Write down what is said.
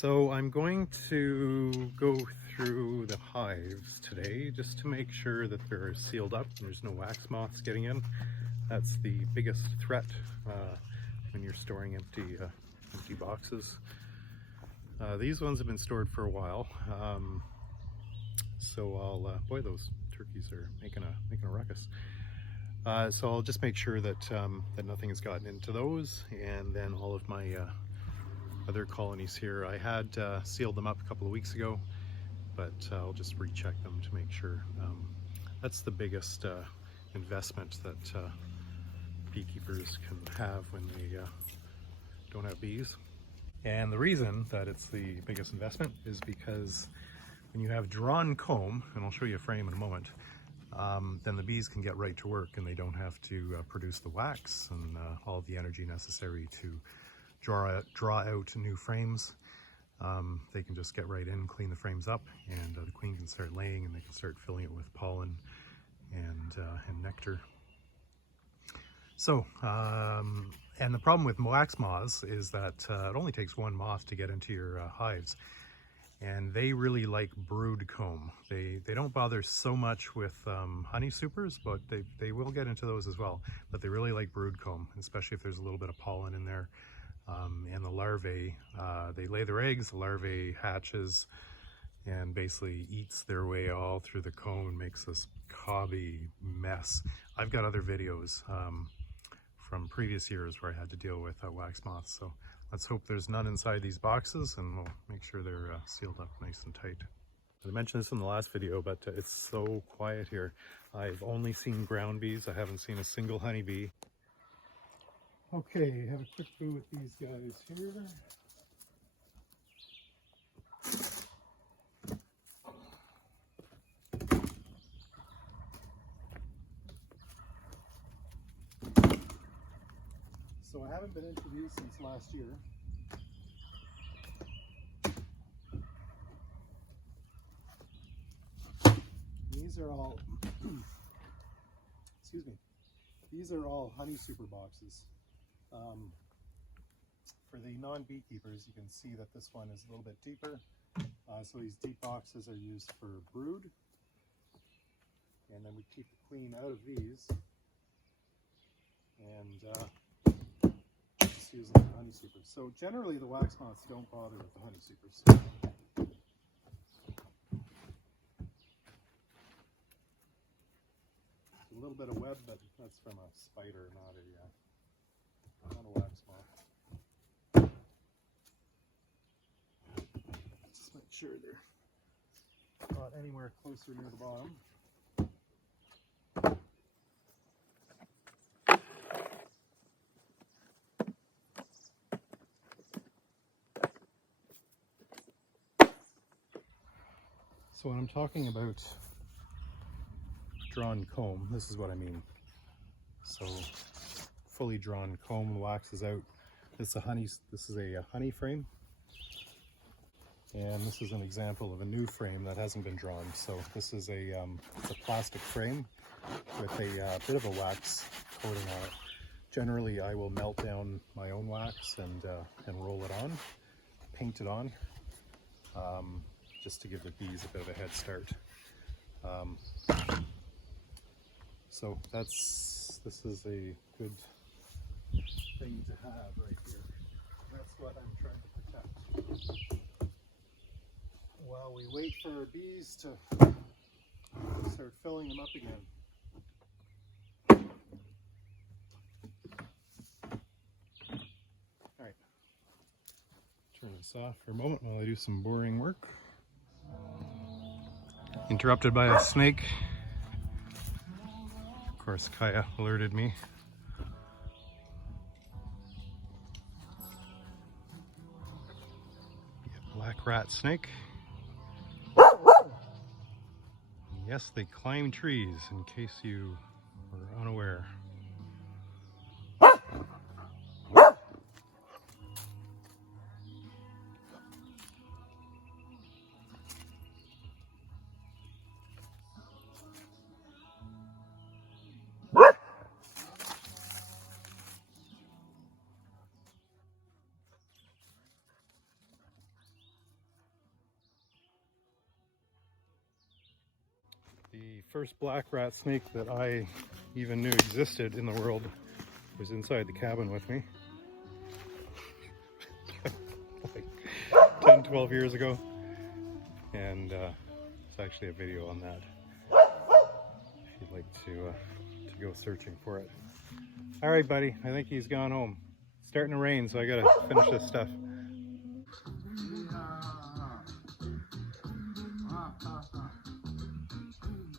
So I'm going to go through the hives today just to make sure that they're sealed up and there's no wax moths getting in. That's the biggest threat when you're storing empty boxes. These ones have been stored for a while, so I'll boy, those turkeys are making a ruckus. So I'll just make sure that that nothing has gotten into those, and then all of my other colonies here. I had sealed them up a couple of weeks ago, but I'll just recheck them to make sure. That's the biggest investment that beekeepers can have when they don't have bees. And the reason that it's the biggest investment is because when you have drawn comb, and I'll show you a frame in a moment, then the bees can get right to work and they don't have to produce the wax and all the energy necessary to draw out new frames. They can just get right in, clean the frames up, and the queen can start laying and they can start filling it with pollen and nectar. So, and the problem with wax moths is that it only takes one moth to get into your hives, and they really like brood comb. They don't bother so much with honey supers, but they will get into those as well. But they really like brood comb, especially if there's a little bit of pollen in there. And the larvae, they lay their eggs, the larvae hatches and basically eats their way all through the comb and makes this cobby mess. I've got other videos from previous years where I had to deal with wax moths, so let's hope there's none inside these boxes, and we'll make sure they're sealed up nice and tight. I mentioned this in the last video, but it's so quiet here. I've only seen ground bees. I haven't seen a single honeybee. Okay, have a quick go with these guys here. So I haven't been introduced since last year. These are all, excuse me, these are all honey super boxes. For the non-beekeepers, you can see that this one is a little bit deeper. So these deep boxes are used for brood. And then we keep the queen out of these and just use them for honey supers. So generally the wax moths don't bother with the honey supers. A little bit of web, but that's from a spider, not a wax moth. Just make sure they're not anywhere closer near the bottom. So when I'm talking about drawn comb, this is what I mean. So fully drawn comb, wax is out. This is a honey frame, and this is an example of a new frame that hasn't been drawn. So this is it's a plastic frame with a bit of a wax coating on it. Generally, I will melt down my own wax and roll it on, paint it on, just to give the bees a bit of a head start. So this is a good thing to have right here. That's what I'm trying to protect. While we wait for our bees to start filling them up again. All right, turn this off for a moment while I do some boring work. Interrupted by a snake. Of course, Kaya alerted me. Black rat snake. Yes, they climb trees, in case you were unaware. The first black rat snake that I even knew existed in the world was inside the cabin with me. Like 10, 12 years ago. And it's actually a video on that if you'd like to go searching for it. All right, buddy, I think he's gone home. It's starting to rain, so I gotta finish this stuff.